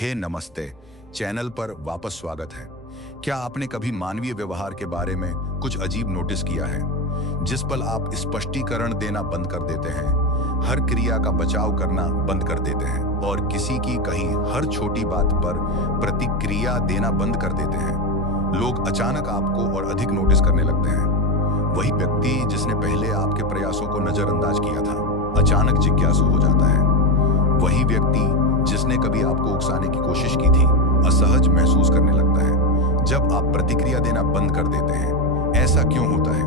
हे नमस्ते, चैनल पर वापस स्वागत है। क्या आपने कभी मानवीय व्यवहार के बारे में कुछ अजीब नोटिस किया है? जिस पल आप स्पष्टीकरण देना बंद कर देते हैं, हर क्रिया का बचाव करना बंद कर देते हैं और किसी की कहीं हर छोटी बात पर प्रतिक्रिया देना बंद कर देते हैं, लोग अचानक आपको और अधिक नोटिस करने लगते हैं। वही व्यक्ति जिसने पहले आपके प्रयासों को नजरअंदाज किया था, अचानक जिज्ञासु हो जाता है। वही व्यक्ति जिसने कभी आपको उकसाने की कोशिश की थी, असहज महसूस करने लगता है जब आप प्रतिक्रिया देना बंद कर देते हैं। ऐसा क्यों होता है?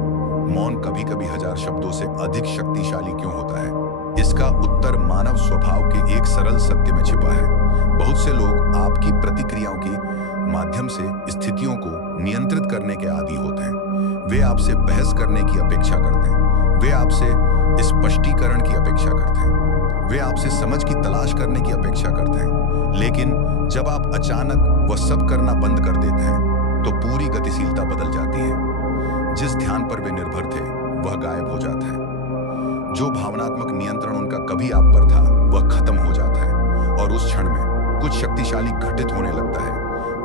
मौन कभी कभी हजार शब्दों से अधिक शक्तिशाली क्यों होता है? इसका उत्तर मानव स्वभाव के एक सरल सत्य में छिपा है। बहुत से लोग आपकी प्रतिक्रियाओं के माध्यम से स्थितियों को नियंत्रित करने के आदी होते हैं। वे आपसे बहस करने की अपेक्षा करते हैं, वे आपसे स्पष्टीकरण की अपेक्षा करते हैं, वे आपसे समझ की तलाश करने की अपेक्षा करते हैं। लेकिन जब आप अचानक वह सब करना बंद कर देते हैं तो पूरी गतिशीलता बदल जाती है। जिस ध्यान पर वे निर्भर थे वह गायब हो जाता है। जो भावनात्मक नियंत्रण उनका कभी आप पर था वह खत्म हो जाता है और उस क्षण में कुछ शक्तिशाली घटित होने लगता है।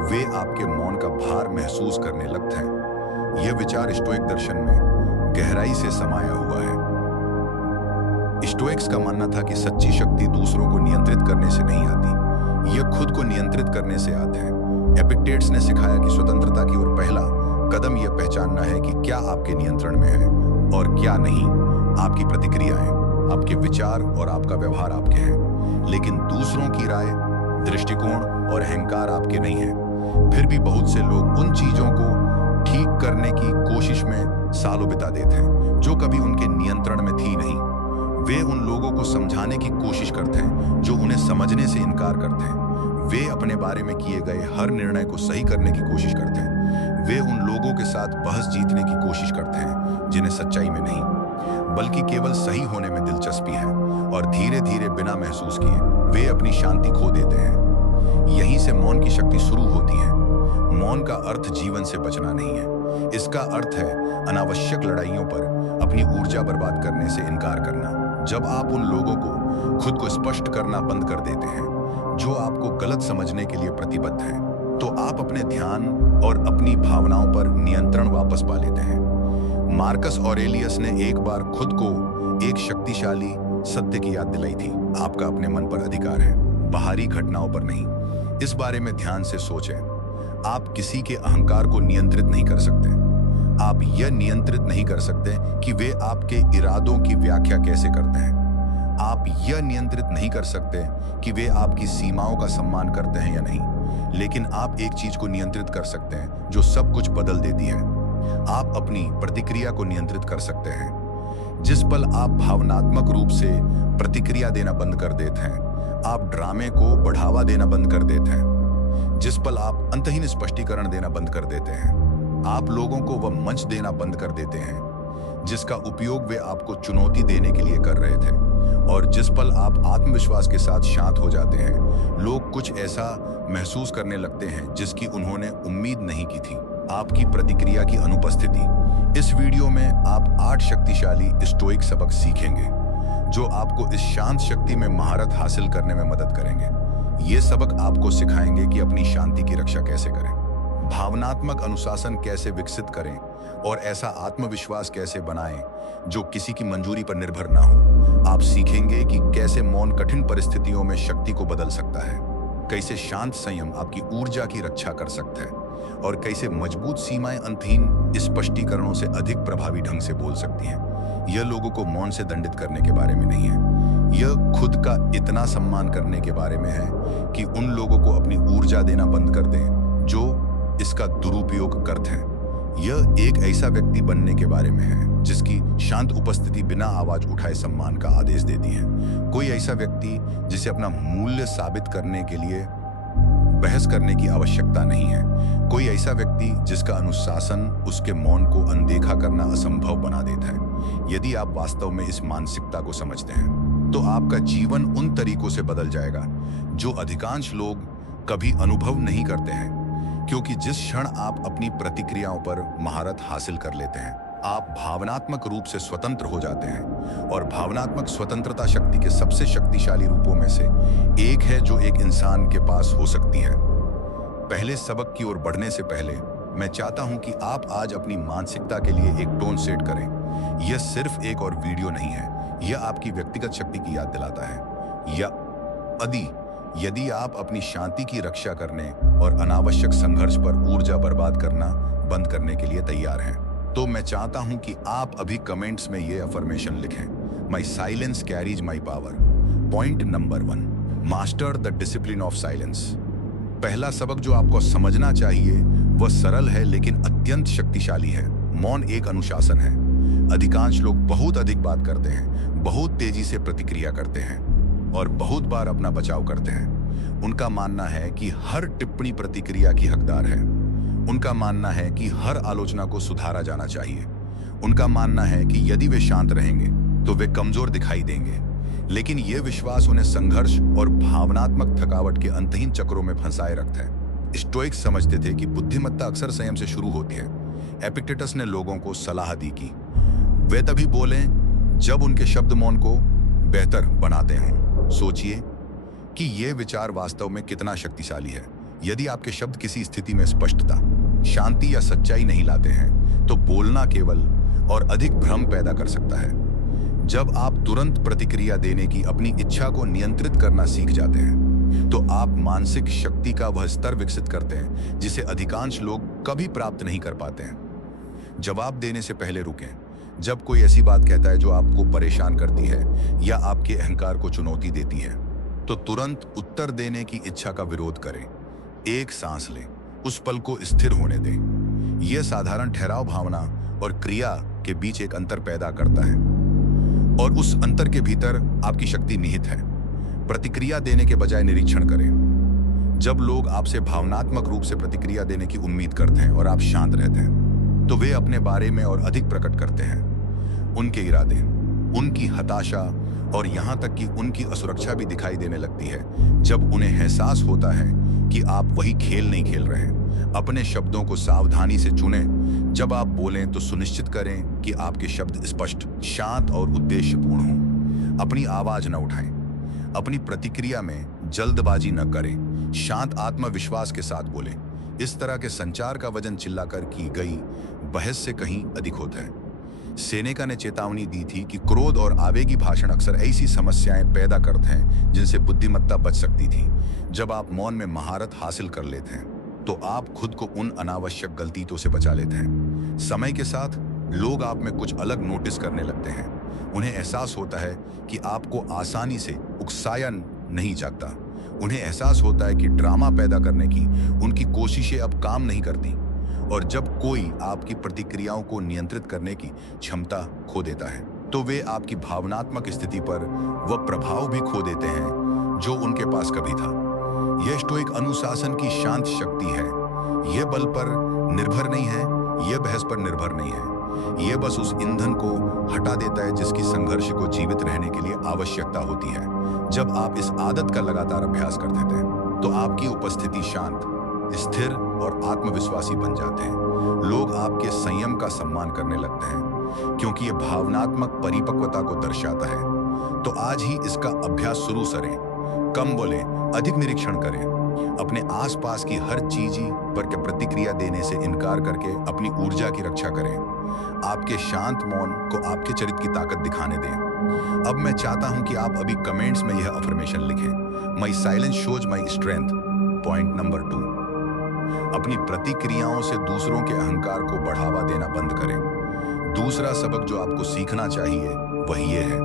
वे आपके मौन का भार महसूस करने लगते हैं। यह विचार स्टोइक दर्शन में गहराई से समाया हुआ है। स्टोइक्स का मानना था कि सच्ची शक्ति दूसरों को नियंत्रित करने से नहीं आती, यह खुद को नियंत्रित करने से आते हैं। एपिक्टेट्स ने सिखाया कि स्वतंत्रता की ओर पहला कदम यह पहचानना है कि क्या आपके नियंत्रण में है और क्या नहीं। आपकी प्रतिक्रियाएं, आपके विचार और आपका व्यवहार आपके हैं, लेकिन दूसरों की राय, दृष्टिकोण और अहंकार आपके नहीं है। फिर भी बहुत से लोग उन चीजों को ठीक करने की कोशिश में सालों बिता देते हैं जो कभी उनके नियंत्रण में थी नहीं। वे उन लोगों को समझाने की कोशिश करते हैं जो उन्हें समझने से इनकार करते हैं। वे अपने बारे में किए गए हर निर्णय को सही करने की कोशिश करते हैं। वे उन लोगों के साथ बहस जीतने की कोशिश करते हैं जिन्हें सच्चाई में नहीं, बल्कि केवल सही होने में दिलचस्पी है, और धीरे धीरे बिना महसूस किए वे अपनी शांति खो देते हैं। यहीं से मौन की शक्ति शुरू होती है। मौन का अर्थ जीवन से बचना नहीं है, इसका अर्थ है अनावश्यक लड़ाइयों पर अपनी ऊर्जा बर्बाद करने से इनकार करना। जब आप उन लोगों को खुद को स्पष्ट करना बंद कर देते हैं जो आपको गलत समझने के लिए प्रतिबद्ध हैं, तो आप अपने ध्यान और अपनी भावनाओं पर नियंत्रण वापस पा लेते हैं। मार्कस ऑरेलियस ने एक बार खुद को एक शक्तिशाली सत्य की याद दिलाई थी, आपका अपने मन पर अधिकार है, बाहरी घटनाओं पर नहीं। इस बारे में ध्यान से सोचें। आप किसी के अहंकार को नियंत्रित नहीं कर सकते। आप यह नियंत्रित नहीं कर सकते कि वे आपके इरादों की व्याख्या कैसे करते हैं। आप यह नियंत्रित नहीं कर सकते कि वे आपकी सीमाओं का सम्मान करते हैं या नहीं। लेकिन आप एक चीज को नियंत्रित कर सकते हैं जो सब कुछ बदल देती है। आप अपनी प्रतिक्रिया को नियंत्रित कर सकते हैं। जिस पल आप भावनात्मक रूप से प्रतिक्रिया देना बंद कर देते हैं, आप ड्रामे को बढ़ावा देना बंद कर देते हैं। जिस पल आप अंतहीन स्पष्टीकरण देना बंद कर देते हैं, आप लोगों को वह मंच देना बंद कर देते हैं जिसका उपयोग वे आपको चुनौती देने के लिए कर रहे थे। और जिस पल आप आत्मविश्वास के साथ शांत हो जाते हैं, लोग कुछ ऐसा महसूस करने लगते हैं जिसकी उन्होंने उम्मीद नहीं की थी। आपकी प्रतिक्रिया की अनुपस्थिति। इस वीडियो में आप 8 शक्तिशाली स्टोइक सबक सीखेंगे जो आपको इस शांत शक्ति में महारत हासिल करने में मदद करेंगे। ये सबक आपको सिखाएंगे कि अपनी शांति की रक्षा कैसे करें, भावनात्मक अनुशासन कैसे विकसित करें और ऐसा आत्मविश्वास कैसे बनाएं जो किसी की मंजूरी पर निर्भर ना हो। आप सीखेंगे कि कैसे मौन कठिन परिस्थितियों में शक्ति को बदल सकता है, कैसे शांत संयम आपकी ऊर्जा की रक्षा कर सकता है और कैसे मजबूत सीमाएं अंतहीन स्पष्टीकरणों से अधिक प्रभावी ढंग से बोल सकती हैं। यह लोगों को मौन से दंडित करने के बारे में नहीं है, यह खुद का इतना सम्मान करने के बारे में है कि उन लोगों को अपनी ऊर्जा देना बंद कर दें जो इसका दुरुपयोग करते हैं। यह एक ऐसा व्यक्ति बनने के बारे में है जिसकी शांत उपस्थिति बिना आवाज उठाए सम्मान का आदेश देती है। कोई ऐसा व्यक्ति जिसे अपना मूल्य साबित करने के लिए बहस करने की आवश्यकता नहीं है। कोई ऐसा व्यक्ति जिसका अनुशासन उसके मौन को अनदेखा करना असंभव बना देता है। यदि आप वास्तव में इस मानसिकता को समझते हैं तो आपका जीवन उन तरीकों से बदल जाएगा जो अधिकांश लोग कभी अनुभव नहीं करते हैं। क्योंकि जिस क्षण आप अपनी प्रतिक्रियाओं पर महारत हासिल कर लेते हैं, आप भावनात्मक रूप से स्वतंत्र हो जाते हैं और भावनात्मक स्वतंत्रता शक्ति के सबसे शक्तिशाली रूपों में से एक है जो एक इंसान के पास हो सकती है। पहले सबक की ओर बढ़ने से पहले मैं चाहता हूं कि आप आज अपनी मानसिकता के लिए एक टोन सेट करें। यह सिर्फ एक और वीडियो नहीं है, यह आपकी व्यक्तिगत शक्ति की याद दिलाता है। यदि आप अपनी शांति की रक्षा करने और अनावश्यक संघर्ष पर ऊर्जा बर्बाद करना बंद करने के लिए तैयार हैं, तो मैं चाहता हूं कि आप अभी कमेंट्स में ये अफर्मेशन लिखें, my silence carries my power. Point number 1, master the discipline of silence. पहला सबक जो आपको समझना चाहिए वह सरल है लेकिन अत्यंत शक्तिशाली है। मौन एक अनुशासन है। अधिकांश लोग बहुत अधिक बात करते हैं, बहुत तेजी से प्रतिक्रिया करते हैं और बहुत बार अपना बचाव करते हैं। उनका मानना है कि हर टिप्पणी प्रतिक्रिया की हकदार है। उनका मानना है कि हर आलोचना को सुधारा जाना चाहिए। उनका मानना है कि यदि वे शांत रहेंगे तो वे कमजोर दिखाई देंगे। लेकिन यह विश्वास उन्हें संघर्ष और भावनात्मक थकावट के अंतहीन चक्रों में फंसाए रखता है। स्टोइक्स समझते थे कि बुद्धिमत्ता अक्सर संयम से शुरू होती है। एपिक्टेटस ने लोगों को सलाह दी कि वे तभी बोलें जब उनके शब्द मौन को बेहतर बनाते हों। सोचिए कि यह विचार वास्तव में कितना शक्तिशाली है। यदि आपके शब्द किसी स्थिति में स्पष्टता, शांति या सच्चाई नहीं लाते हैं तो बोलना केवल और अधिक भ्रम पैदा कर सकता है। जब आप तुरंत प्रतिक्रिया देने की अपनी इच्छा को नियंत्रित करना सीख जाते हैं तो आप मानसिक शक्ति का वह स्तर विकसित करते हैं जिसे अधिकांश लोग कभी प्राप्त नहीं कर पाते हैं। जवाब देने से पहले रुकें। जब कोई ऐसी बात कहता है जो आपको परेशान करती है या आपके अहंकार को चुनौती देती है तो तुरंत उत्तर देने की इच्छा का विरोध करें। एक सांस लें, उस पल को स्थिर होने दें। यह साधारण ठहराव भावना और क्रिया के बीच एक अंतर पैदा करता है और उस अंतर के भीतर आपकी शक्ति निहित है। प्रतिक्रिया देने के बजाय निरीक्षण करें। जब लोग आपसे भावनात्मक रूप से प्रतिक्रिया देने की उम्मीद करते हैं और आप शांत रहते हैं तो वे अपने बारे में और अधिक प्रकट करते हैं। उनके इरादे, उनकी हताशा और यहां तक कि उनकी असुरक्षा भी दिखाई देने लगती है जब उन्हें एहसास होता है कि आप वही खेल नहीं खेल रहे हैं। अपने शब्दों को सावधानी से चुनें। जब आप बोलें तो सुनिश्चित करें कि आपके शब्द स्पष्ट, शांत और उद्देश्यपूर्ण हों। अपनी आवाज न उठाएं। अपनी प्रतिक्रिया में जल्दबाजी न करें। शांत आत्मविश्वास के साथ बोलें। इस तरह के संचार का वजन चिल्लाकर की गई बहस से कहीं अधिक होता है। सेनेका ने चेतावनी दी थी कि क्रोध और आवेगी भाषण अक्सर ऐसी समस्याएं पैदा करते हैं जिनसे बुद्धिमत्ता बच सकती थी। जब आप मौन में महारत हासिल कर लेते हैं तो आप खुद को उन अनावश्यक गलतियों से बचा लेते हैं। समय के साथ लोग आप में कुछ अलग नोटिस करने लगते हैं। उन्हें एहसास होता है कि आपको आसानी से उकसाया नहीं जाता। उन्हें एहसास होता है कि ड्रामा पैदा करने की उनकी कोशिशें अब काम नहीं करती। और जब कोई आपकी प्रतिक्रियाओं को नियंत्रित करने की क्षमता खो देता है तो वे आपकी भावनात्मक स्थिति पर वह प्रभाव भी खो देते हैं जो उनके पास कभी था। यह स्टोइक अनुशासन की शांत शक्ति है। यह बल पर निर्भर नहीं है, यह बहस पर निर्भर नहीं है। यह बस उस ईंधन को हटा देता है जिसकी संघर्ष को जीवित रहने के लिए आवश्यकता होती है। जब आप इस आदत का लगातार अभ्यास करते हैं तो आपकी उपस्थिति शांत, स्थिर और आत्मविश्वासी बन जाते हैं। लोग आपके संयम का सम्मान करने लगते हैं क्योंकि यह भावनात्मक परिपक्वता को दर्शाता है। तो आज ही इसका अभ्यास शुरू करें। कम बोलें, अधिक निरीक्षण करें। अपने आसपास की हर चीज पर के प्रतिक्रिया देने से इनकार करके अपनी ऊर्जा की रक्षा करें। आपके शांत मौन को आपके चरित्र की ताकत दिखाने दें। अब मैं चाहता हूं कि आप अभी कमेंट्स में यह अफर्मेशन लिखें, my silence shows my strength. Point number 2, अपनी प्रतिक्रियाओं से दूसरों के अहंकार को बढ़ावा देना बंद करें। दूसरा सबक जो आपको सीखना चाहिए वह ये है,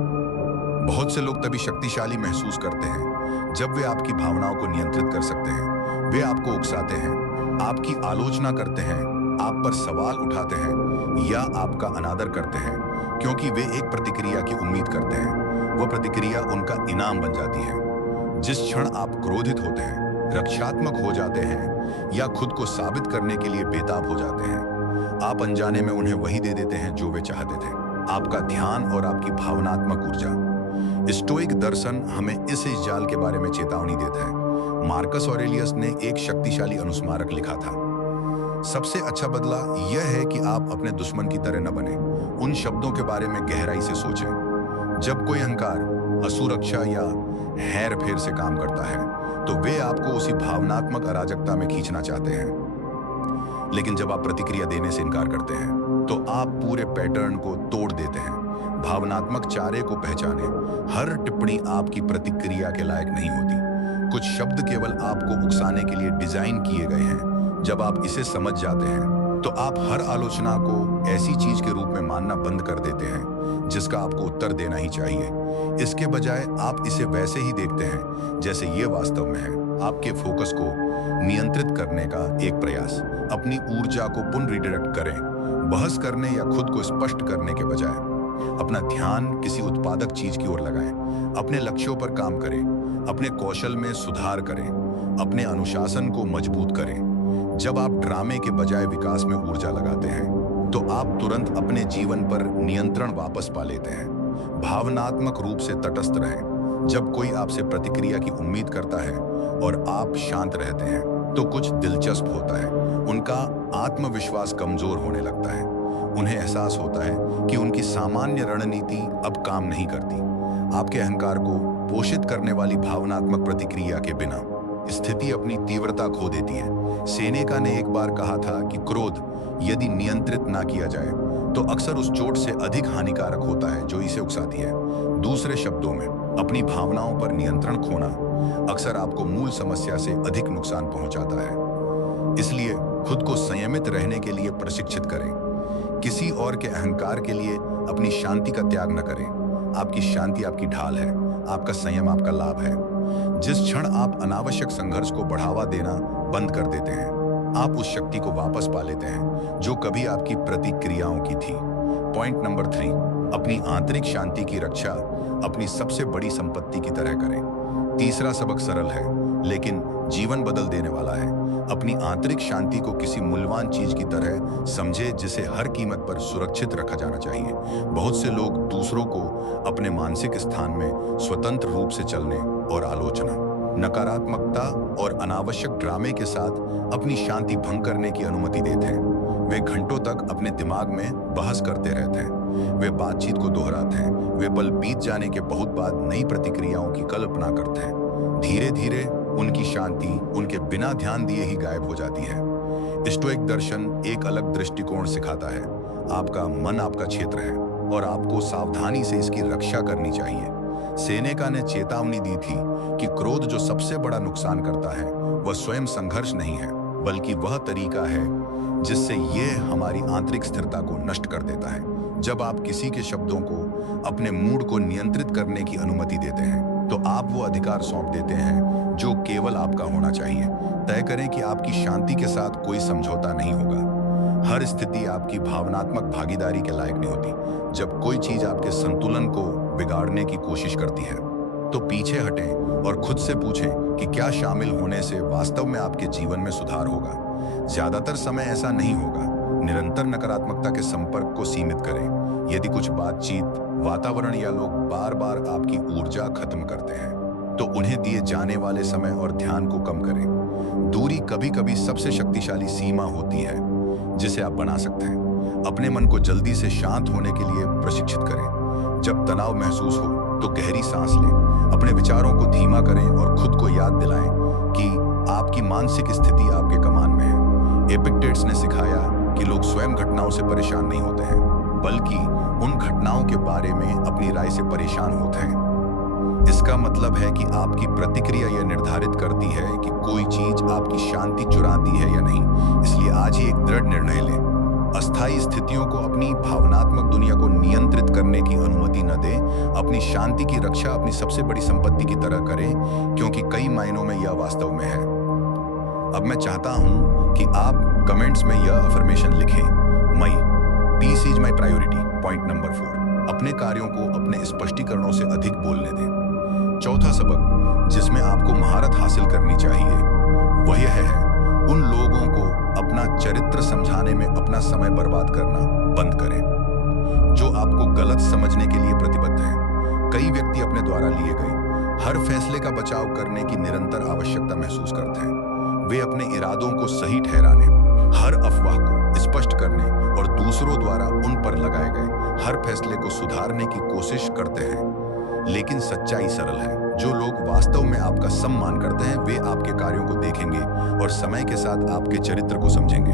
बहुत से लोग तभी शक्तिशाली महसूस करते हैं जब वे आपकी भावनाओं को नियंत्रित कर सकते हैं। वे आपको उकसाते हैं, आपकी आलोचना करते हैं, आप पर सवाल उठाते हैं या आपका अनादर करते हैं क्योंकि वे एक प्रतिक्रिया की उम्मीद करते हैं। वह प्रतिक्रिया उनका इनाम बन जाती है। जिस क्षण आप क्रोधित होते हैं, रक्षात्मक हो जाते हैं या खुद को साबित करने के लिए बेताब हो जाते हैं, आप अनजाने में उन्हें वही दे देते हैं जो वे चाहते थे, आपका ध्यान और आपकी भावनात्मक ऊर्जा। स्टोइक दर्शन हमें इस जाल के बारे में चेतावनी देता है। मार्कस ऑरेलियस ने एक शक्तिशाली अनुस्मारक लिखा था, सबसे अच्छा बदला यह है कि आप अपने दुश्मन की तरह न बने। उन शब्दों के बारे में गहराई से सोचें। जब कोई अहंकार, असुरक्षा या हेर फेर से काम करता है तो वे आपको उसी भावनात्मक अराजकता में खींचना चाहते हैं। लेकिन जब आप प्रतिक्रिया देने से इनकार करते हैं तो आप पूरे पैटर्न को तोड़ देते हैं। भावनात्मक चारे को पहचाने। हर टिप्पणी आपकी प्रतिक्रिया के लायक नहीं होती। कुछ शब्द केवल आपको उकसाने के लिए डिजाइन किए गए हैं। जब आप इसे समझ जाते हैं तो आप हर आलोचना को ऐसी चीज के रूप में मानना बंद कर देते हैं जिसका आपको उत्तर देना ही चाहिए। इसके बजाय आप इसे वैसे ही देखते हैं जैसे ये वास्तव में है। आपके फोकस को नियंत्रित करने का एक प्रयास। अपनी ऊर्जा को पुनः रिडायरेक्ट करें। बहस करने या खुद को स्पष्ट करने के बजाय अपना ध्यान किसी उत्पादक चीज की ओर लगाएं। अपने लक्ष्यों पर काम करें। अपने कौशल में सुधार करें। अपने अनुशासन को मजबूत करें। जब आप ड्रामे के बजाय विकास में ऊर्जा लगाते हैं तो आप तुरंत अपने जीवन पर नियंत्रण वापस पा लेते हैं। भावनात्मक रूप से तटस्थ रहें। जब कोई आपसे प्रतिक्रिया की उम्मीद करता है और आप शांत रहते हैं तो कुछ दिलचस्प होता है। उनका आत्मविश्वास कमजोर होने लगता है। उन्हें एहसास होता है कि उनकी सामान्य रणनीति अब काम नहीं करती। आपके अहंकार को पोषित करने वाली भावनात्मक प्रतिक्रिया के बिना स्थिति अपनी तीव्रता खो देती है। सेनेका ने एक बार कहा था कि क्रोध यदि नियंत्रित ना किया जाए तो अक्सर उस चोट से अधिक हानिकारक होता है जो इसे उकसाती है। दूसरे शब्दों में, अपनी भावनाओं पर नियंत्रण खोना अक्सर आपको मूल समस्या से अधिक नुकसान पहुंचाता है। इसलिए खुद को संयमित रहने के लिए प्रशिक्षित करें। किसी और के अहंकार के लिए अपनी शांति का त्याग न करें। आपकी शांति आपकी ढाल है। आपका संयम आपका लाभ है। जिस क्षण आप अनावश्यक संघर्ष को बढ़ावा देना बंद कर देते हैं आप उस शक्ति को वापस पा लेते हैं जो कभी आपकी प्रतिक्रियाओं की थी। पॉइंट नंबर 3, अपनी आंतरिक शांति की रक्षा अपनी सबसे बड़ी संपत्ति की तरह करें। तीसरा सबक सरल है लेकिन जीवन बदल देने वाला है। अपनी आंतरिक शांति को किसी मूल्यवान चीज की तरह समझे जिसे हर कीमत पर सुरक्षित रखा जाना चाहिए। बहुत से लोग दूसरों को अपने मानसिक स्थान में स्वतंत्र रूप से चलने और आलोचना, नकारात्मकता और अनावश्यक ड्रामे के साथ अपनी शांति भंग करने की अनुमति देते हैं। वे घंटों तक अपने दिमाग में बहस करते रहते हैं। वे बातचीत को दोहराते हैं। वे पल बीत जाने के बहुत बाद नई प्रतिक्रियाओं की कल्पना करते हैं। धीरे धीरे उनकी शांति उनके बिना ध्यान दिए ही गायब हो जाती है। स्टोइक दर्शन एक अलग दृष्टिकोण सिखाता है। आपका मन आपका क्षेत्र है और आपको सावधानी से इसकी रक्षा करनी चाहिए। सेनेका ने चेतावनी दी थी कि क्रोध जो सबसे बड़ा नुकसान करता है वह स्वयं संघर्ष नहीं है बल्कि वह तरीका है जिससे यह हमारी आंतरिक स्थिरता को नष्ट कर देता है। जब आप किसी के शब्दों को अपने मूड को नियंत्रित करने की अनुमति देते हैं तो आप वो अधिकार सौंप देते हैं जो केवल आपका होना चाहिए। तय करें कि आपकी शांति के साथ कोई समझौता नहीं होगा। हर स्थिति आपकी भावनात्मक भागीदारी के लायक नहीं होती। जब कोई चीज आपके संतुलन को बिगाड़ने की कोशिश करती है तो पीछे हटें और खुद से पूछें कि क्या शामिल होने से वास्तव में आपके जीवन में सुधार होगा। ज्यादातर समय ऐसा नहीं होगा। निरंतर नकारात्मकता के संपर्क को सीमित करें। यदि कुछ बातचीत, वातावरण या लोग बार बार आपकी ऊर्जा खत्म करते हैं तो उन्हें दिए जाने वाले समय और ध्यान को कम करें। दूरी कभी कभी सबसे शक्तिशाली सीमा होती है जिसे आप बना सकते हैं। अपने मन को जल्दी से शांत होने के लिए प्रशिक्षित करें। जब तनाव महसूस हो तो गहरी सांस लें। अपने विचारों को धीमा करें और खुद को याद दिलाएं कि आपकी मानसिक स्थिति आपके कमान में है। एपिक्टेट्स ने सिखाया कि लोग स्वयं घटनाओं से परेशान नहीं होते हैं बल्कि उन घटनाओं के बारे में अपनी राय से परेशान होते हैं। इसका मतलब है कि आपकी प्रतिक्रिया यह निर्धारित करती है कि कोई चीज आपकी शांति चुराती है या नहीं। इसलिए आज ही एक दृढ़ निर्णय लें। अस्थायी स्थितियों को अपनी भावनात्मक दुनिया को नियंत्रित करने की अनुमति न दें। अपनी शांति की रक्षा अपनी सबसे बड़ी संपत्ति की तरह करें क्योंकि कई मायनों में यह वास्तव में है। अब मैं चाहता हूं कि आप कमेंट्स में यह अफर्मेशन लिखें। Peace is my priority. Point number 4, अपने कार्यों को अपने स्पष्टीकरणों से अधिक बोलने दें। चौथा सबक जिसमें आपको महारत हासिल करनी चाहिए वह यह है उन लोगों को अपना चरित्र समझाने में अपना समय बर्बाद करना बंद करें जो आपको गलत समझने के लिए प्रतिबद्ध हैं। कई व्यक्ति अपने द्वारा लिए गए हर फैसले का बचाव करने की निरंतर आवश्यकता महसूस करते हैं। वे अपने इरादों को सही ठहराने, हर अफवाह को स्पष्ट करने और दूसरों द्वारा उन पर लगाए गए हर फैसले को सुधारने की कोशिश करते हैं। लेकिन सच्चाई सरल है। जो लोग वास्तव में आपका सम्मान करते हैं वे आपके कार्यों को देखेंगे और समय के साथ आपके चरित्र को समझेंगे।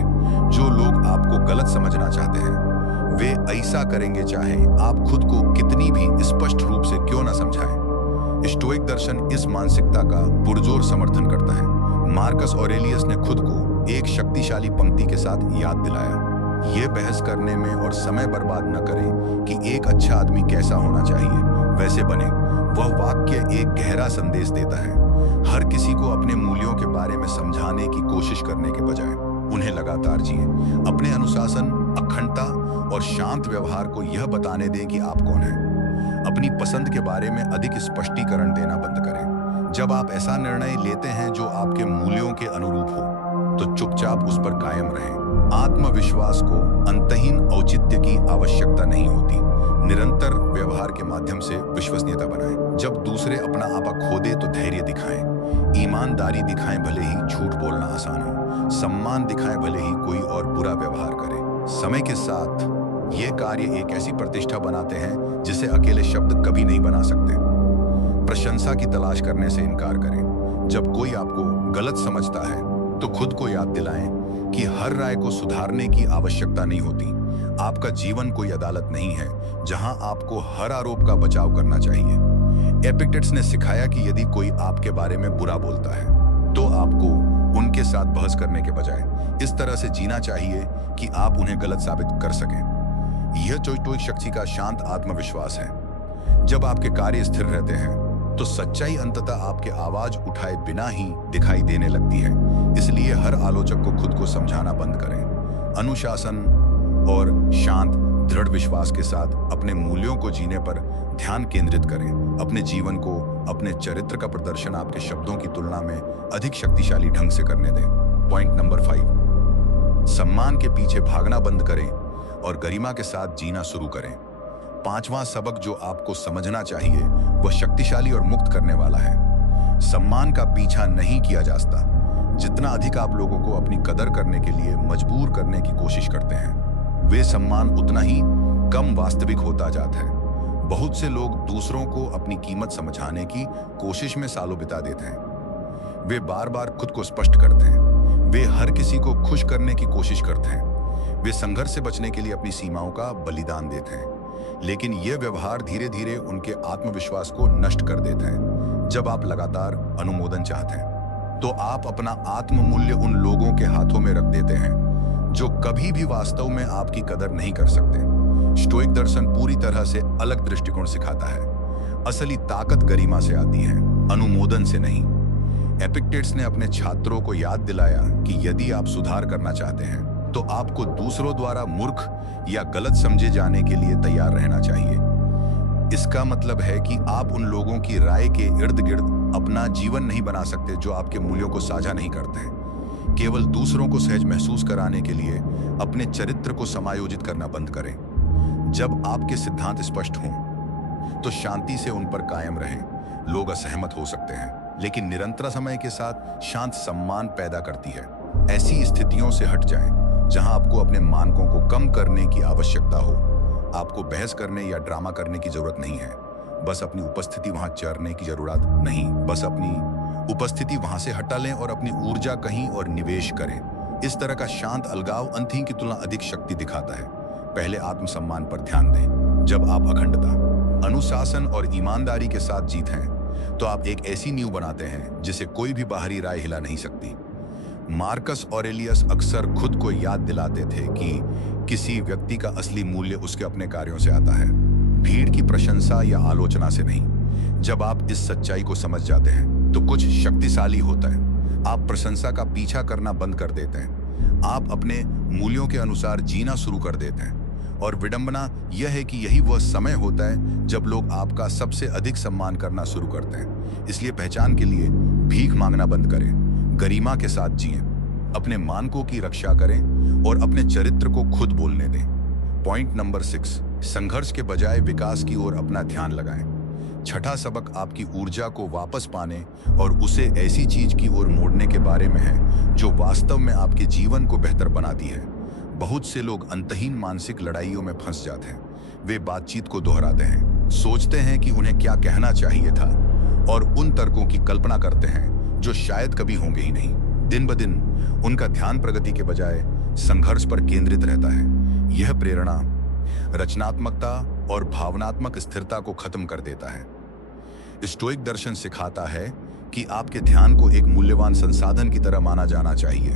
जो लोग आपको गलत समझना चाहते हैं वे ऐसा करेंगे चाहे आप खुद को कितनी भी स्पष्ट रूप से क्यों न समझाएं। स्टोइक दर्शन इस मानसिकता का पुरजोर समर्थन करता है। मार्कस ऑरेलियस ने खुद को एक शक्तिशाली पंक्ति के साथ याद दिलाया, ये बहस करने में और समय बर्बाद न करें कि एक अच्छा आदमी कैसा होना चाहिए, वैसे बने। वह वाक्य एक गहरा संदेश देता है। हर किसी को अपने मूल्यों के बारे में समझाने की कोशिश करने के बजाय उन्हें लगातार जिए। अपने अनुशासन, अखंडता और शांत व्यवहार को यह बताने दें कि आप कौन हैं। अपनी पसंद के बारे में अधिक स्पष्टीकरण देना बंद करें। जब आप ऐसा निर्णय लेते हैं जो आपके मूल्यों के अनुरूप हो तो चुपचाप उस पर कायम रहें। आत्मविश्वास को अंतहीन औचित्य की आवश्यकता नहीं होती। निरंतर व्यवहार के माध्यम से विश्वसनीयता बनाएं। जब दूसरे अपना आपा खो दे तो धैर्य दिखाएं। ईमानदारी दिखाएं भले ही झूठ बोलना आसान हो। सम्मान दिखाएं भले ही कोई और बुरा व्यवहार करे। समय के साथ ये कार्य एक ऐसी प्रतिष्ठा बनाते हैं जिसे अकेले शब्द कभी नहीं बना सकते। प्रशंसा की तलाश करने से इनकार करें। जब कोई आपको गलत समझता है तो खुद को याद दिलाएं कि हर राय को सुधारने की आवश्यकता नहीं होती। आपका जीवन कोई अदालत नहीं है जहां आपको हर आरोप का बचाव करना चाहिए। एपिक्टेट्स ने सिखाया कि यदि कोई आपके बारे में बुरा बोलता है तो आपको उनके साथ बहस करने के बजाय इस तरह से जीना चाहिए कि आप उन्हें गलत साबित कर सकें। यह स्टोइक शक्ति का शांत आत्मविश्वास है। जब आपके कार्य स्थिर रहते हैं तो सच्चाई अंततः आपके आवाज उठाए बिना ही दिखाई देने लगती है। इसलिए हर आलोचक को खुद को समझाना बंद करें। अनुशासन और शांत दृढ़ विश्वास के साथ अपने मूल्यों को जीने पर ध्यान केंद्रित करें। अपने जीवन को, अपने चरित्र का प्रदर्शन आपके शब्दों की तुलना में अधिक शक्तिशाली ढंग से करने दें। पॉइंट नंबर 5, सम्मान के पीछे भागना बंद करें और गरिमा के साथ जीना शुरू करें। पांचवां सबक जो आपको समझना चाहिए वह शक्तिशाली और मुक्त करने वाला है। सम्मान का पीछा नहीं किया जा सकता। जितना अधिक आप लोगों को अपनी कदर करने के लिए मजबूर करने की कोशिश करते हैं वे सम्मान उतना ही कम वास्तविक होता जाता है। बहुत से लोग दूसरों को अपनी कीमत समझाने की कोशिश में सालों बिता देते हैं। वे बार बार खुद को स्पष्ट करते हैं। वे हर किसी को खुश करने की कोशिश करते हैं। वे संघर्ष से बचने के लिए अपनी सीमाओं का बलिदान देते हैं। लेकिन यह व्यवहार धीरे धीरे उनके आत्मविश्वास को नष्ट कर देते हैं। जब आप लगातार अनुमोदन चाहते हैं तो आप अपना आत्ममूल्य उन लोगों के हाथों में रख देते हैं जो कभी भी वास्तव में आपकी कदर नहीं कर सकते। स्टोइक दर्शन पूरी तरह से अलग दृष्टिकोण सिखाता है। असली ताकत गरिमा से आती है, अनुमोदन से नहीं। एपिक्टेट्स ने अपने छात्रों को याद दिलाया कि यदि आप सुधार करना चाहते हैं तो आपको दूसरों द्वारा मूर्ख या गलत समझे जाने के लिए तैयार रहना चाहिए। इसका मतलब है कि आप उन लोगों की राय के इर्द गिर्द अपना जीवन नहीं बना सकते जो आपके मूल्यों को साझा नहीं करते हैं। केवल दूसरों को सहज महसूस कराने के लिए अपने चरित्र को समायोजित करना बंद करें। जब आपके सिद्धांत स्पष्ट हों तो शांति से उन पर कायम रहें। लोग असहमत हो सकते हैं लेकिन निरंतर समय के साथ शांत सम्मान पैदा करती है। ऐसी स्थितियों से हट जाएं जहां आपको अपने मानकों को कम करने की आवश्यकता हो। आपको बहस करने या ड्रामा करने की जरूरत नहीं है। बस अपनी उपस्थिति वहां चरने की जरूरत नहीं, बस अपनी उपस्थिति वहां से हटा लें और अपनी ऊर्जा कहीं और निवेश करें। इस तरह का शांत अलगाव अंतहीन की तुलना अधिक शक्ति दिखाता है। पहले आत्मसम्मान पर ध्यान दें। जब आप अखंडता, अनुशासन और ईमानदारी के साथ जीते हैं तो आप एक ऐसी नींव बनाते हैं जिसे कोई भी बाहरी राय हिला नहीं सकती। मार्कस ऑरेलियस अक्सर खुद को याद दिलाते थे कि किसी व्यक्ति का असली मूल्य उसके अपने कार्यों से आता है, भीड़ की प्रशंसा या आलोचना से नहीं। जब आप इस सच्चाई को समझ जाते हैं तो कुछ शक्तिशाली होता है। आप प्रशंसा का पीछा करना बंद कर देते हैं। आप अपने मूल्यों के अनुसार जीना शुरू कर देते हैं। और विडंबना यह है कि यही वह समय होता है जब लोग आपका सबसे अधिक सम्मान करना शुरू करते हैं। इसलिए पहचान के लिए भीख मांगना बंद करें, गरिमा के साथ जिएं, अपने मानकों की रक्षा करें और अपने चरित्र को खुद बोलने दें। पॉइंट नंबर 6, संघर्ष के बजाय विकास की ओर अपना ध्यान लगाएं। छठा सबक आपकी ऊर्जा को वापस पाने और उसे ऐसी चीज की ओर मोड़ने के बारे में है जो वास्तव में आपके जीवन को बेहतर बनाती है। बहुत से लोग अंतहीन मानसिक लड़ाइयों में फंस जाते हैं। वे बातचीत को दोहराते हैं, सोचते हैं कि उन्हें क्या कहना चाहिए था और उन तर्कों की कल्पना करते हैं जो शायद कभी होंगे ही नहीं। दिन ब दिन उनका ध्यान प्रगति के बजाय संघर्ष पर केंद्रित रहता है। यह प्रेरणा, रचनात्मकता और भावनात्मक स्थिरता को खत्म कर देता है। स्टोइक दर्शन सिखाता है कि आपके ध्यान को एक मूल्यवान संसाधन की तरह माना जाना चाहिए।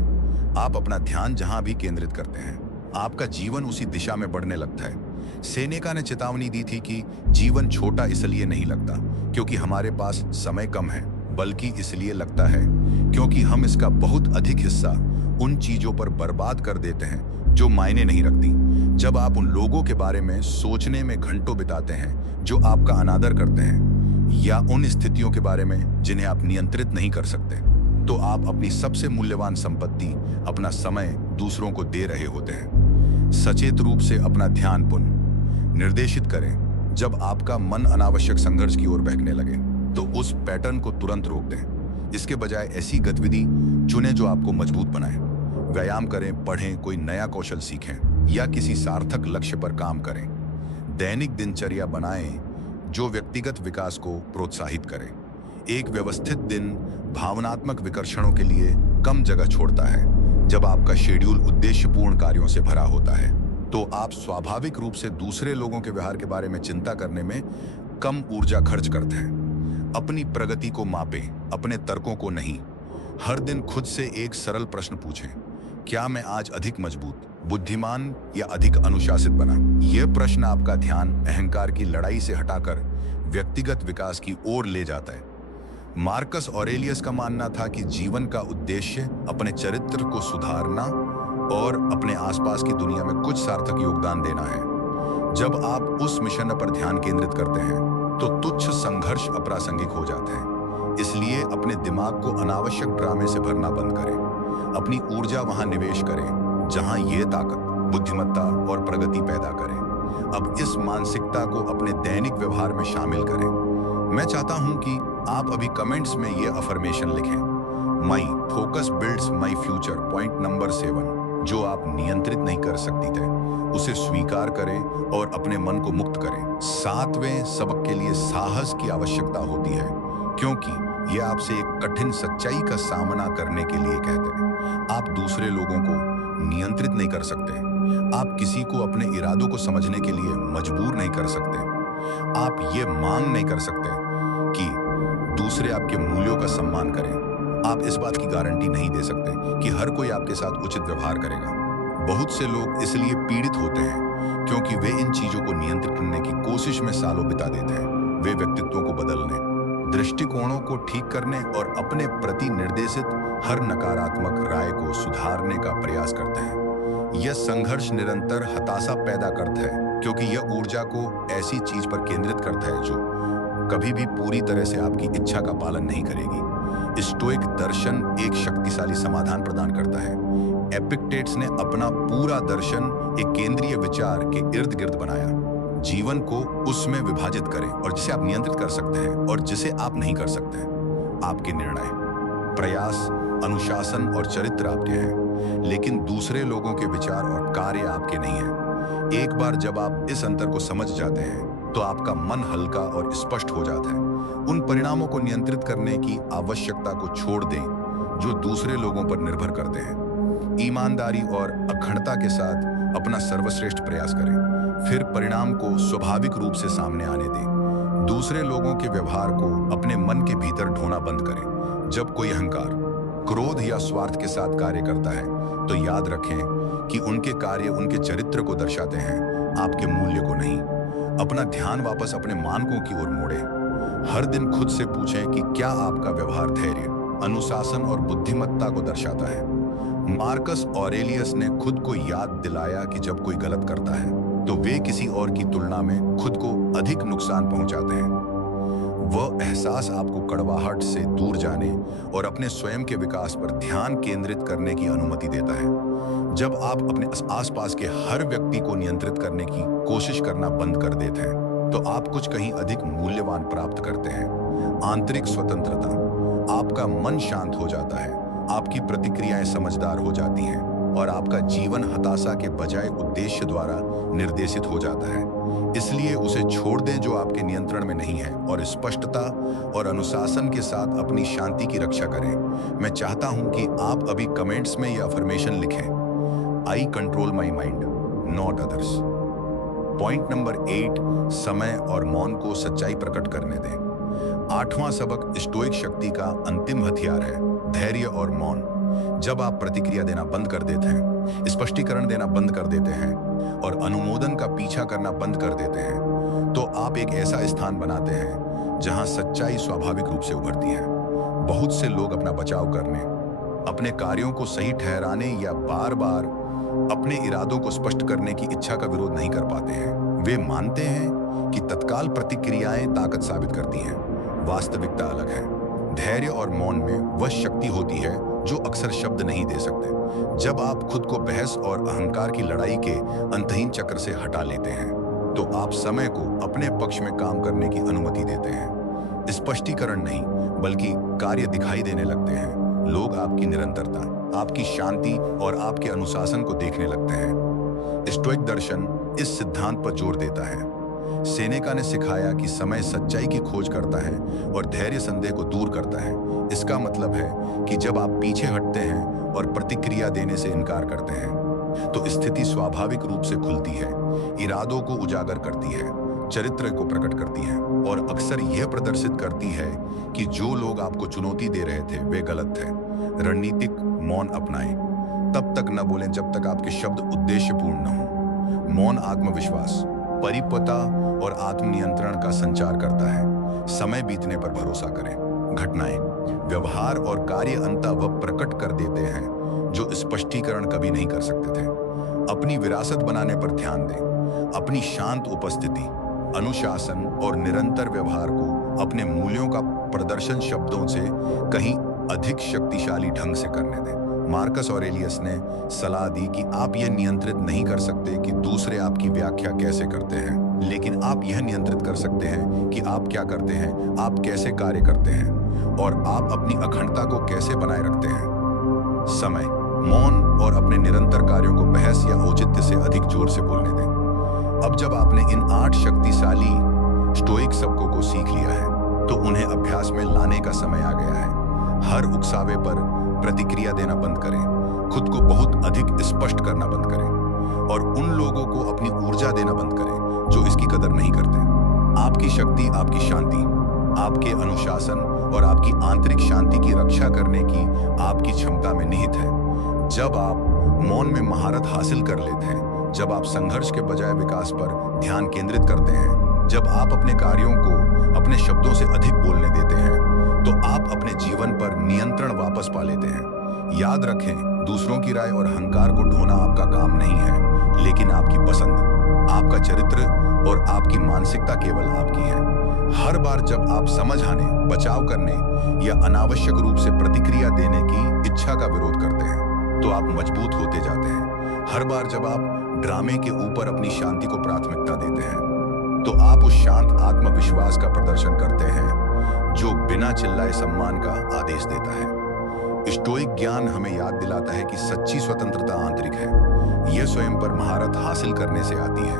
आप अपना ध्यान जहां भी केंद्रित करते हैं, आपका जीवन उसी दिशा में बढ़ने लगता है। सेनेका ने चेतावनी दी थी कि जीवन छोटा इसलिए नहीं लगता क्योंकि हमारे पास समय कम है, बल्कि इसलिए लगता है क्योंकि हम इसका बहुत अधिक हिस्सा उन चीजों पर बर्बाद कर देते हैं जो मायने नहीं रखती। जब आप उन लोगों के बारे में सोचने में घंटों बिताते हैं जो आपका अनादर करते हैं, या उन स्थितियों के बारे में जिन्हें आप नियंत्रित नहीं कर सकते, तो आप अपनी सबसे मूल्यवान संपत्ति, अपना समय, दूसरों को दे रहे होते हैं। सचेत रूप से अपना ध्यान पुनः निर्देशित करें। जब आपका मन अनावश्यक संघर्ष की ओर बहकने लगे, तो उस पैटर्न को तुरंत रोक दें। इसके बजाय ऐसी गतिविधि चुनें जो आपको मजबूत बनाए। व्यायाम करें, पढ़ें, कोई नया कौशल सीखें या किसी सार्थक लक्ष्य पर काम करें। दैनिक दिनचर्या बनाएं जो व्यक्तिगत विकास को प्रोत्साहित करे। एक व्यवस्थित दिन भावनात्मक विकर्षणों के लिए कम जगह छोड़ता है। जब आपका शेड्यूल उद्देश्यपूर्ण कार्यों से भरा होता है, तो आप स्वाभाविक रूप से दूसरे लोगों के व्यवहार के बारे में चिंता करने में कम ऊर्जा खर्च करते हैं। अपनी प्रगति को मापें, अपने तर्कों को नहीं। हर दिन खुद से एक सरल प्रश्न पूछें, क्या मैं आज अधिक मजबूत, बुद्धिमान या अधिक अनुशासित बना? यह प्रश्न आपका ध्यान अहंकार की लड़ाई से हटाकर व्यक्तिगत विकास की ओर ले जाता है। मार्कस ऑरेलियस का मानना था कि जीवन का उद्देश्य अपने चरित्र को सुधारना और अपने आसपास की दुनिया में कुछ सार्थक योगदान देना है। जब आप उस मिशन पर ध्यान केंद्रित करते हैं, तो तुच्छ संघर्ष अप्रासंगिक हो जाते हैं। इसलिए अपने दिमाग को अनावश्यक ड्रामे से भरना बंद करें। अपनी ऊर्जा वहां निवेश करें जहां ये ताकत, बुद्धिमत्ता और प्रगति पैदा करें। अब इस मानसिकता को अपने दैनिक व्यवहार में शामिल करें। मैं चाहता हूं कि आप अभी कमेंट्स में ये अफर्मेशन लिखें। My focus builds my future. Point number 7, जो आप नियंत्रित नहीं कर सकती थे, उसे स्वीकार करें और अपने मन को मुक्त करें। 7वें सबक के लिए साहस की आवश्यकता होती है, क्योंकि यह आपसे एक कठिन सच्चाई का सामना करने के लिए कहते हैं। आप दूसरे लोगों को नियंत्रित नहीं कर सकते। आप किसी को अपने इरादों को समझने के लिए मजबूर नहीं कर सकते। आप ये मांग नहीं कर सकते कि दूसरे आपके मूल्यों का सम्मान करें। आप इस बात की गारंटी नहीं दे सकते कि हर कोई आपके साथ उचित व्यवहार करेगा। बहुत से लोग इसलिए पीड़ित होते हैं क्योंकि वे इन चीजों को नियंत्रित करने की कोशिश में सालों बिता देते हैं। वे व्यक्तित्वों को बदलने, दृष्टिकोणों को ठीक करने और अपने प्रति निर्देशित हर नकारात्मक राय को सुधारने का प्रयास करते हैं। यह संघर्ष निरंतर हताशा पैदा करता है, क्योंकि यह ऊर्जा को ऐसी चीज पर केंद्रित करता है जो कभी भी पूरी तरह से आपकी इच्छा का पालन नहीं करेगी। स्टोइक दर्शन एक शक्तिशाली समाधान प्रदान करता है। एपिक्टेट्स ने अपना पूरा दर्शन एक केंद्रीय विचार के इर्द गिर्द बनाया। जीवन को उसमें विभाजित करें, और जिसे आप नियंत्रित कर सकते हैं और जिसे आप नहीं कर सकते हैं। आपके निर्णय, प्रयास, अनुशासन और चरित्र आपके हैं, लेकिन दूसरे लोगों के विचार और कार्य आपके नहीं हैं। एक बार जब आप इस अंतर को समझ जाते हैं, तो आपका मन हल्का और स्पष्ट हो जाता है। उन परिणामों को नियंत्रित करने की आवश्यकता को छोड़ दें जो दूसरे लोगों पर निर्भर करते हैं। ईमानदारी और अखंडता के साथ अपना सर्वश्रेष्ठ प्रयास करें, फिर परिणाम को स्वाभाविक रूप से सामने आने दें। दूसरे लोगों के व्यवहार को अपने मन के भीतर ढोना बंद करें। जब कोई अहंकार, क्रोध या स्वार्थ के साथ कार्य करता है, तो याद रखें कि उनके कार्य उनके चरित्र को दर्शाते हैं, आपके मूल्य को नहीं। अपना ध्यान वापस अपने मानकों की ओर मोड़ें। हर दिन खुद से पूछें कि क्या आपका व्यवहार धैर्य, अनुशासन और बुद्धिमत्ता को दर्शाता है। मार्कस ऑरेलियस ने खुद को याद दिलाया कि जब कोई गलत करता है, तो वे किसी और की तुलना में खुद को अधिक नुकसान पहुंचाते हैं। वह एहसास आपको कड़वाहट से दूर जाने और अपने स्वयं के विकास पर ध्यान केंद्रित करने की अनुमति देता है। जब आप अपने आसपास के हर व्यक्ति को नियंत्रित करने की कोशिश करना बंद कर देते हैं, तो आप कुछ कहीं अधिक मूल्यवान प्राप्त करते हैं। आंतरिक स्वतंत्रता, आपका मन शांत हो जाता है, आपकी प्रतिक्रियाएं समझदार हो जाती हैं और आपका जीवन हताशा के बजाय उद्देश्य द्वारा निर्देशित हो जाता है। इसलिए उसे छोड़ दें जो आपके नियंत्रण में नहीं है और स्पष्टता और अनुशासन के साथ अपनी शांति की रक्षा करें। मैं चाहता हूं कि आप अभी कमेंट्स में यह अफर्मेशन लिखें, आई control my mind, not others. Point number 8, समय और मौन को सच्चाई प्रकट करने दें। 8वां सबक स्टोइक शक्ति का अंतिम हथियार है, धैर्य और मौन। जब आप प्रतिक्रिया देना बंद कर देते हैं, स्पष्टीकरण देना बंद कर देते हैं और अनुमोदन का पीछा करना बंद कर देते हैं, तो आप एक ऐसा स्थान बनाते हैं जहां सच्चाई स्वाभाविक रूप से उभरती है। बहुत से लोग अपना बचाव करने, अपने कार्यों को सही ठहराने या बार बार अपने इरादों को स्पष्ट करने की इच्छा का विरोध नहीं कर पाते हैं। वे मानते हैं कि तत्काल प्रतिक्रियाएं ताकत साबित करती हैं। वास्तविकता अलग है। धैर्य और मौन में वह शक्ति होती है जो अक्सर शब्द नहीं दे सकते। जब आप खुद को बहस और अहंकार की लड़ाई के अंतहीन चक्र से हटा लेते हैं, तो आप समय को अपने पक्ष में काम करने की अनुमति देते हैं। स्पष्टीकरण नहीं, बल्कि कार्य दिखाई देने लगते हैं। लोग आपकी निरंतरता, आपकी शांति और आपके अनुशासन को देखने लगते हैं। स्टोइक दर्शन इस सिद्धांत पर जोर देता है। सेनेका ने सिखाया कि समय सच्चाई की खोज करता है और धैर्य संदेह को दूर करता है। इसका मतलब है कि जब आप पीछे हटते हैं और प्रतिक्रिया देने से इनकार करते हैं, तो स्थिति स्वाभाविक रूप से खुलती है, इरादों को उजागर करती है, चरित्र को प्रकट करती है और अक्सर यह प्रदर्शित करती है कि जो लोग आपको चुनौती दे रहे थे वे गलत थे। रणनीतिक मौन अपनाएं। तब तक न बोलें जब तक आपके शब्द उद्देश्यपूर्ण न हो। मौन आत्मविश्वास, परिपक्वता और आत्मनियंत्रण का संचार करता है। समय बीतने पर भरोसा करें। घटनाएं, व्यवहार और कार्य अंततः वह प्रकट कर देते हैं जो स्पष्टीकरण कभी नहीं कर सकते थे। अपनी विरासत बनाने पर ध्यान दें। अपनी शांत उपस्थिति, अनुशासन और निरंतर व्यवहार को अपने मूल्यों का प्रदर्शन शब्दों से कहीं अधिक शक्तिशाली ढंग से करने दें। मार्कस ऑरेलियस ने सलाह दी कि आप यह नियंत्रित नहीं कर सकते कि दूसरे आपकी व्याख्या कैसे करते हैं, लेकिन आप यह नियंत्रित कर सकते हैं कि आप क्या करते हैं, आप कैसे कार्य करते हैं और आप अपनी अखंडता को कैसे बनाए रखते हैं। समय, मौन और अपने निरंतर कार्यों को बहस या औचित्य से अधिक जोर से बोलने दें। अब जब आपने इन 8 शक्तिशाली स्टोइक सबकों को सीख लिया है, तो उन्हें अभ्यास में लाने का समय आ गया है। हर उकसावे पर प्रतिक्रिया देना बंद करें, खुद को बहुत अधिक स्पष्ट करना बंद करें और उन लोगों को अपनी ऊर्जा देना बंद करें जो इसकी कदर नहीं करते। आपकी शक्ति आपकी शांति, आपके अनुशासन और आपकी आंतरिक शांति की रक्षा करने की आपकी क्षमता में निहित है। जब आप मौन में महारत हासिल कर लेते हैं, जब आप संघर्ष के बजाय विकास पर ध्यान केंद्रित करते हैं, जब आप अपने कार्यों को अपने शब्दों से अधिक बोलने देते हैं, तो आप अपने जीवन पर नियंत्रण वापस पा लेते हैं। याद रखें, दूसरों की राय और अहंकार को ढोना आपका काम नहीं है, लेकिन आपकी पसंद, आपका चरित्र और आपकी मानसिकता केवल आपकी है। हर बार जब आप समझाने, बचाव करने या अनावश्यक रूप से प्रतिक्रिया देने की इच्छा का विरोध करते हैं, तो आप मजबूत होते जाते हैं। हर बार जब आप ड्रामे के ऊपर अपनी शांति को प्राथमिकता देते हैं, तो आप उस शांत आत्मविश्वास का प्रदर्शन करते हैं जो बिना चिल्लाए सम्मान का आदेश देता है। स्टोइक ज्ञान हमें याद दिलाता है कि सच्ची स्वतंत्रता आंतरिक है। यह स्वयं पर महारत हासिल करने से आती है,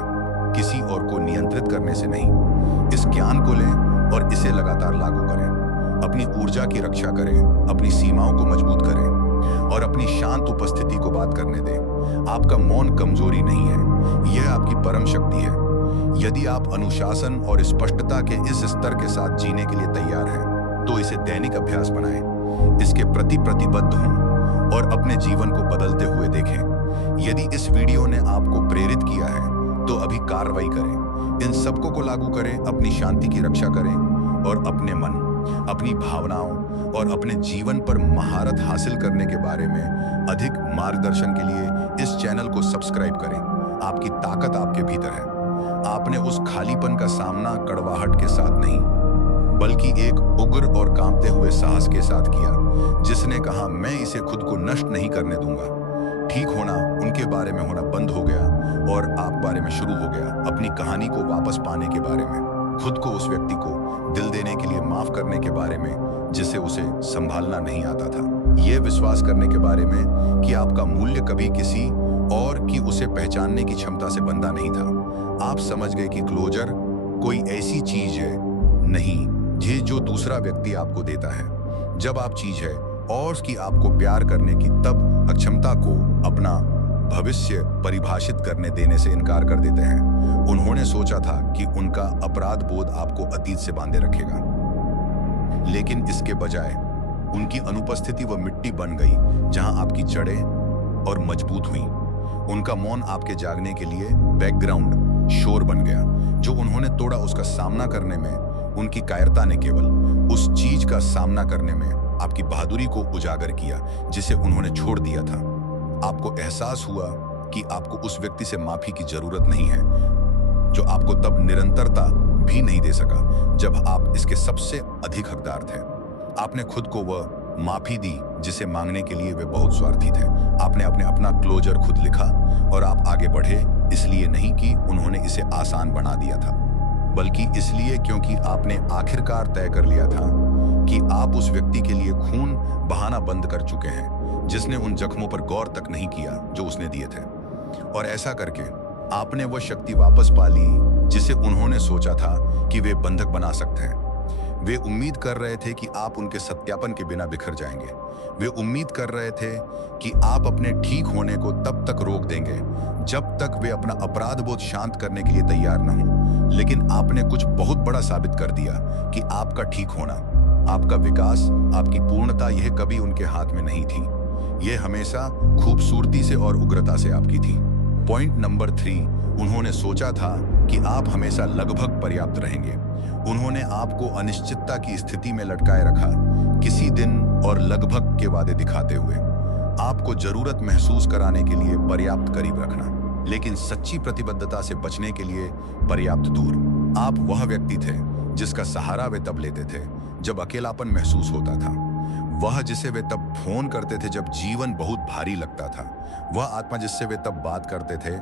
किसी और को नियंत्रित करने से नहीं। इस ज्ञान को लें और इसे लगातार लागू करें। अपनी ऊर्जा की रक्षा करें, अपनी सीमाओं को मजबूत करें और अपनी शांत उपस्थिति को बात करने दें। आपका मौन कमजोरी नहीं है, यह आपकी परम शक्ति है। यदि आप अनुशासन और स्पष्टता के इस स्तर के साथ जीने के लिए तैयार हैं, तो इसे दैनिक अभ्यास बनाएं, इसके प्रति प्रतिबद्ध हों और अपने जीवन को बदलते हुए देखें। यदि इस वीडियो ने आपको प्रेरित किया है, तो अभी कार्रवाई करें, इन सबको को लागू करें, अपनी शांति की रक्षा करें और अपने मन, अपनी भावनाओं और अपने जीवन पर महारत हासिल करने के बारे में अधिक मार्गदर्शन के लिए इस चैनल को सब्सक्राइब करें। आपकी ताकत आपके भीतर है। आपने उस खालीपन का सामना कड़वाहट के साथ नहीं, बल्कि एक उग्र और कांपते हुए साहस के साथ किया, जिसने कहा, मैं इसे खुद को नष्ट नहीं करने दूंगा। ठीक होना उनके बारे में होना बंद हो गया और आप बारे में शुरू हो गया, अपनी कहानी को वापस पाने के बारे में। खुद को उस व्यक्ति को दिल देने के लिए माफ करने के बारे में जिसे उसे संभालना नहीं आता था। यह विश्वास करने के बारे में कि आपका मूल्य कभी किसी और की उसे पहचानने की क्षमता से बंधा नहीं था। आप समझ गए कि क्लोजर कोई ऐसी चीज है नहीं ये जो दूसरा व्यक्ति आपको देता है। जब आप चीज है और कि आपको प्यार करने की तब अक्षमता को अपना भविष्य परिभाषित करने देने से इनकार कर देते हैं। उन्होंने सोचा था कि उनका अपराध बोध आपको अतीत से बांधे रखेगा, लेकिन इसके बजाय उनकी अनुपस्थिति वह मिट्टी बन गई जहां आपकी जड़ें और मजबूत हुई। उनका मौन आपके जागने के लिए बैकग्राउंड शोर बन गया। जो उन्होंने तोड़ा उसका सामना करने में उनकी कायरता ने केवल उस चीज का सामना करने में आपकी बहादुरी को उजागर किया जिसे उन्होंने छोड़ दिया था। आपको एहसास हुआ कि आपको उस व्यक्ति से माफी की जरूरत नहीं है जो आपको तब निरंतरता भी नहीं दे सका जब आप इसके सबसे अधिक हकदार थे। आपने खुद को वह माफी दी जिसे मांगने के लिए वे बहुत स्वार्थी थे। आपने अपना क्लोजर खुद लिखा और आप आगे बढ़े, इसलिए नहीं कि उन्होंने इसे आसान बना दिया था, बल्कि इसलिए क्योंकि आपने आखिरकार तय कर लिया था कि आप उस व्यक्ति के लिए खून बहाना बंद कर चुके हैं जिसने उन जख्मों पर गौर तक नहीं किया जो उसने दिए थे। और ऐसा करके आपने वह शक्ति वापस पा ली जिसे उन्होंने सोचा था कि वे बंधक बना सकते हैं। वे उम्मीद कर रहे थे कि आप उनके सत्यापन के बिना बिखर जाएंगे। वे उम्मीद कर रहे थे कि आप अपने ठीक होने को तब तक रोक देंगे जब तक वे अपना अपराध बोध शांत करने के लिए तैयार न हो। लेकिन आपने कुछ बहुत बड़ा साबित कर दिया कि आपका ठीक होना, आपका विकास, आपकी पूर्णता यह कभी उनके हाथ में नहीं थी। यह हमेशा खूबसूरती से और उग्रता से आपकी थी। पॉइंट नंबर 3, उन्होंने सोचा था कि आप हमेशा लगभग पर्याप्त रहेंगे। उन्होंने आपको अनिश्चितता की स्थिति में लटकाए रखा, किसी दिन और लगभग के वादे दिखाते हुए आपको जरूरत महसूस कराने के लिए पर्याप्त करीब रखना, लेकिन सच्ची प्रतिबद्धता से बचने के लिए पर्याप्त दूर। आप वह व्यक्ति थे जिसका सहारा वे तब लेते थे जब अकेलापन महसूस होता था, वह जिसे वे तब फोन करते थे जब जीवन बहुत भारी लगता था, वह आत्मा जिससे वे तब बात करते थे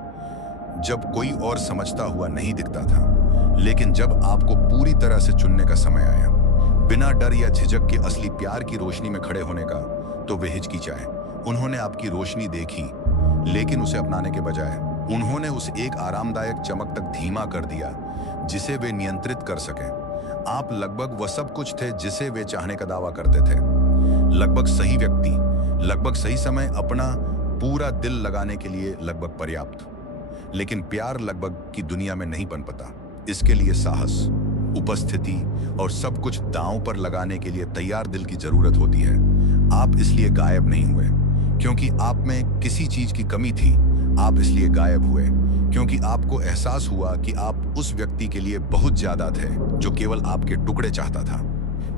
जब कोई और समझता हुआ नहीं दिखता था। लेकिन जब आपको पूरी तरह से चुनने का समय आया, बिना डर या झिझक के असली प्यार की रोशनी में खड़े होने का, तो वे हिचकिचाए। उन्होंने आपकी रोशनी देखी, लेकिन उसे अपनाने के बजाय उन्होंने उस एक आरामदायक चमक तक धीमा कर दिया जिसे वे नियंत्रित कर सके। आप लगभग वह सब कुछ थे जिसे वे चाहने का दावा करते थे। लगभग सही व्यक्ति, लगभग सही समय, अपना पूरा दिल लगाने के लिए लगभग पर्याप्त। लेकिन प्यार लगभग की दुनिया में नहीं पनपता। इसके लिए साहस, उपस्थिति और सब कुछ दांव पर लगाने के लिए तैयार दिल की जरूरत होती है। आप इसलिए गायब नहीं हुए क्योंकि आप में किसी चीज की कमी थी, आप इसलिए गायब हुए क्योंकि आपको एहसास हुआ कि आप उस व्यक्ति के लिए बहुत ज्यादा थे जो केवल आपके टुकड़े चाहता था।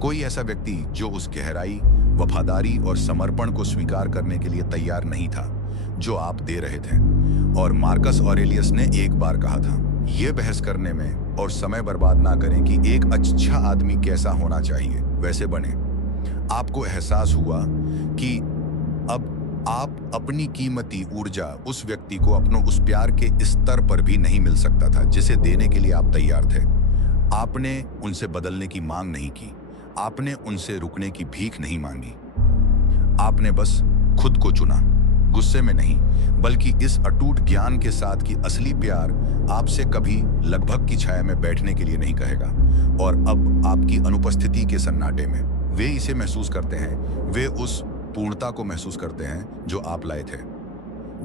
कोई ऐसा व्यक्ति जो उस गहराई, वफादारी और समर्पण को स्वीकार करने के लिए तैयार नहीं था जो आप दे रहे थे। और मार्कस ऑरेलियस ने एक बार कहा था, यह बहस करने में और समय बर्बाद ना करें कि एक अच्छा आदमी कैसा होना चाहिए, वैसे बने। आपको एहसास हुआ कि अब आप अपनी कीमती ऊर्जा उस व्यक्ति को अपनों उस प्यार के स्तर पर भी नहीं मिल सकता था जिसे देने के लिए आप तैयार थे। आपने उनसे बदलने की मांग नहीं की, आपने उनसे रुकने की भीख नहीं मांगी। आपने बस खुद को चुना, गुस्से में नहीं, बल्कि इस अटूट ज्ञान के साथ कि असली प्यार आपसे कभी लगभग की छाया में बैठने के लिए नहीं कहेगा। और अब आपकी अनुपस्थिति के सन्नाटे में वे इसे महसूस करते हैं, वे उस पूर्णता को महसूस करते हैं जो आप लाए थे।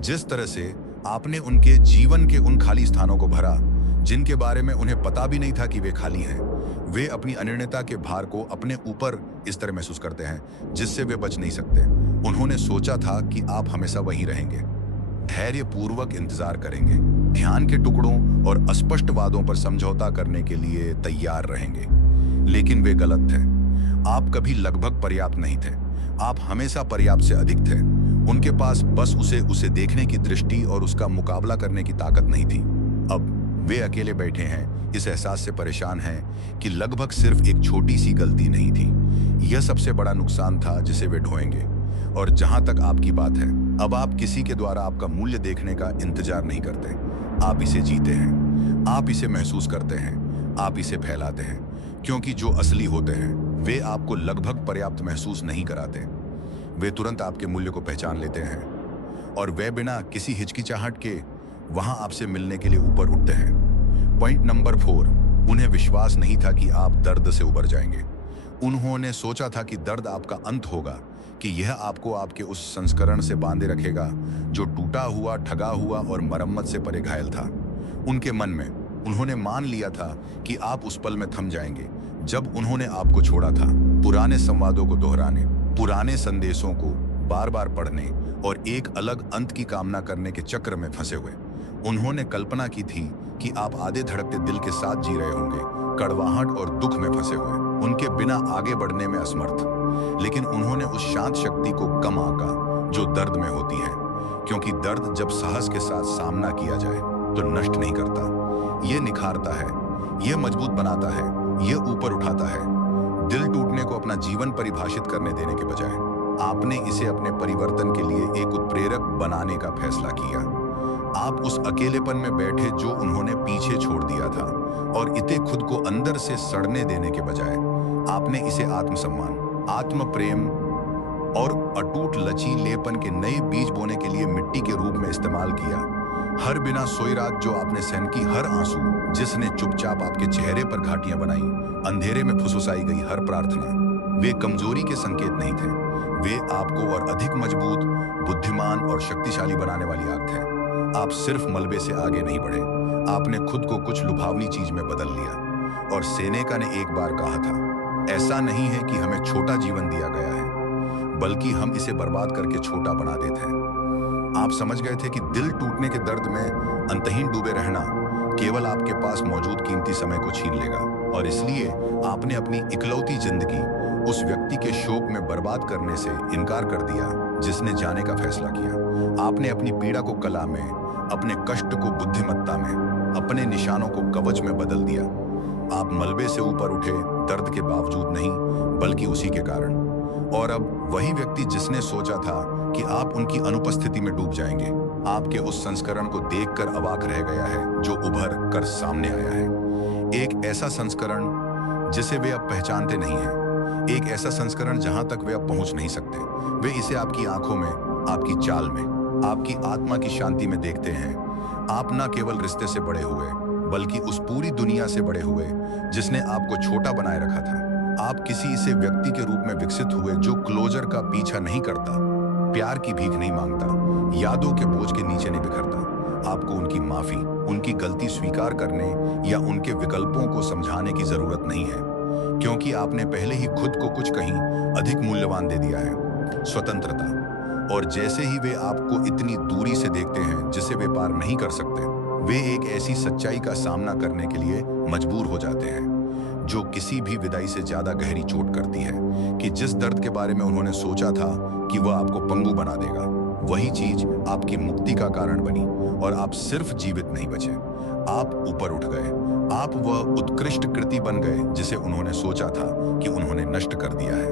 जिस तरह से आपने उनके जीवन के उन खाली स्थानों को भरा जिनके बारे में उन्हें पता भी नहीं था कि वे खाली हैं। वे अपनी अनिर्णयता के भार को अपने ऊपर इस तरह महसूस करते हैं जिससे वे बच नहीं सकते। उन्होंने सोचा था कि आप हमेशा वहीं रहेंगे, धैर्यपूर्वक इंतजार करेंगे, ध्यान के टुकड़ों और अस्पष्ट वादों पर समझौता करने के लिए तैयार रहेंगे। लेकिन वे गलत थे। आप कभी लगभग पर्याप्त नहीं थे, आप हमेशा पर्याप्त से अधिक थे। उनके पास बस उसे देखने की दृष्टि और उसका मुकाबला करने की ताकत नहीं थी। अब वे अकेले बैठे हैं, इस एहसास से परेशान हैं कि लगभग सिर्फ एक छोटी सी गलती नहीं थी, यह सबसे बड़ा नुकसान था जिसे वे ढोएंगे। और जहां तक आपकी बात है, अब आप किसी के द्वारा आपका मूल्य देखने का इंतजार नहीं करते, आप इसे जीते हैं, आप इसे महसूस करते हैं, आप इसे फैलाते हैं, क्योंकि जो असली होते हैं वे आपको लगभग पर्याप्त महसूस नहीं कराते। वे तुरंत आपके मूल्य को पहचान लेते हैं और वे बिना किसी हिचकिचाहट के वहां आपसे मिलने के लिए ऊपर उठते हैं। पॉइंट नंबर 4, उन्हें विश्वास नहीं था कि आप दर्द से उबर जाएंगे। उन्होंने सोचा था कि दर्द आपका अंत होगा, कि यह आपको आपके उस संस्करण से बांधे रखेगा जो टूटा हुआ, ठगा हुआ और मरम्मत से परे घायल था। उनके मन में उन्होंने मान लिया था कि आप उस पल में थम जाएंगे जब उन्होंने आपको छोड़ा था, पुराने संवादों को दोहराने, पुराने संदेशों को बार बार पढ़ने और एक अलग अंत की कामना करने के चक्र में फंसे हुए। उन्होंने कल्पना की थी कि आप आधे धड़कते दिल के साथ जी रहे होंगे, कड़वाहट और दुख में फंसे हुए, उनके बिना आगे बढ़ने में असमर्थ। लेकिन उन्होंने उस शांत शक्ति को कम आंका जो दर्द में होती है, क्योंकि दर्द जब साहस के साथ सामना किया जाए तो नष्ट नहीं करता, ये निखारता है, यह मजबूत बनाता है, यह ऊपर उठाता है। दिल टूटने को अपना जीवन परिभाषित करने देने के बजाय आपने इसे अपने परिवर्तन के लिए एक उत्प्रेरक बनाने का फैसला किया। आप उस अकेलेपन में बैठे जो उन्होंने पीछे छोड़ दिया था, और इसे खुद को अंदर से सड़ने देने के बजाय आपने इसे आत्मसम्मान, आत्म प्रेम और अटूट लचीलेपन के नए बीज बोने के लिए मिट्टी के रूप में इस्तेमाल किया। हर बिना सोई रात जो आपने सहन की, हर आंसू जिसने चुपचाप आपके चेहरे पर घाटियां बनाई, अंधेरे में फुसफुसाई गई हर प्रार्थना, वे कमजोरी के संकेत नहीं थे, वे आपको और अधिक मजबूत, बुद्धिमान और शक्तिशाली बनाने वाली आग थे। आप सिर्फ मलबे से आगे नहीं बढ़े, आपने खुद को कुछ लुभावनी चीज में बदल लिया। और सेनेका ने एक बार कहा था, ऐसा नहीं है कि हमें छोटा जीवन दिया गया है, बल्कि हम इसे बर्बाद करके छोटा बना देते हैं। आप समझ गए थे कि दिल टूटने के दर्द में अंतहीन डूबे रहना केवल आपके पास मौजूद कीमती समय को छीन लेगा, और इसलिए आपने अपनी इकलौती जिंदगी उस व्यक्ति के शोक में बर्बाद करने से इनकार कर दिया जिसने जाने का फैसला किया। आपने अपनी पीड़ा को कला में, अपने कष्ट को बुद्धिमत्ता में, अपने निशानों को कवच में बदल दिया। आप मलबे से ऊपर उठे, दर्द के बावजूद नहीं, बल्कि उसी के कारण। और अब वही व्यक्ति जिसने सोचा था कि आप उनकी अनुपस्थिति में डूब जाएंगे, आपके उस संस्करण को देखकर अवाक रह गया है जो उभर कर सामने आया है। एक ऐसा संस्करण जिसे वे अब पहचानते नहीं हैं, एक ऐसा संस्करण जहां तक वे अब पहुंच नहीं सकते। वे इसे आपकी आंखों में, आपकी चाल में, आपकी आत्मा की शांति में देखते हैं। आप न केवल रिश्ते से बड़े हुए, बल्कि उस पूरी दुनिया से बड़े हुए जिसने आपको छोटा बनाए रखा था। आप किसी ऐसे व्यक्ति के रूप में विकसित हुए जो क्लोजर का पीछा नहीं करता, प्यार की भीख नहीं मांगता, यादों के बोझ के नीचे नहीं बिखरता। आपको उनकी माफी, उनकी गलती स्वीकार करने या उनके विकल्पों को समझाने की जरूरत नहीं है, क्योंकि आपने पहले ही खुद को कुछ कहीं अधिक मूल्यवान दे दिया है, स्वतंत्रता। और जैसे ही वे आपको इतनी दूरी से देखते हैं जिसे वे पार नहीं कर सकते, वे एक ऐसी सच्चाई का सामना करने के लिए मजबूर हो जाते हैं जो किसी भी विदाई से ज्यादा गहरी चोट करती है, कि जिस दर्द के बारे में उन्होंने सोचा था कि वह आपको पंगु बना देगा, वही चीज आपकी मुक्ति का कारण बनी। और आप सिर्फ जीवित नहीं बचे, आप ऊपर उठ गए। आप वह उत्कृष्ट कृति बन गए जिसे उन्होंने सोचा था कि उन्होंने नष्ट कर दिया है।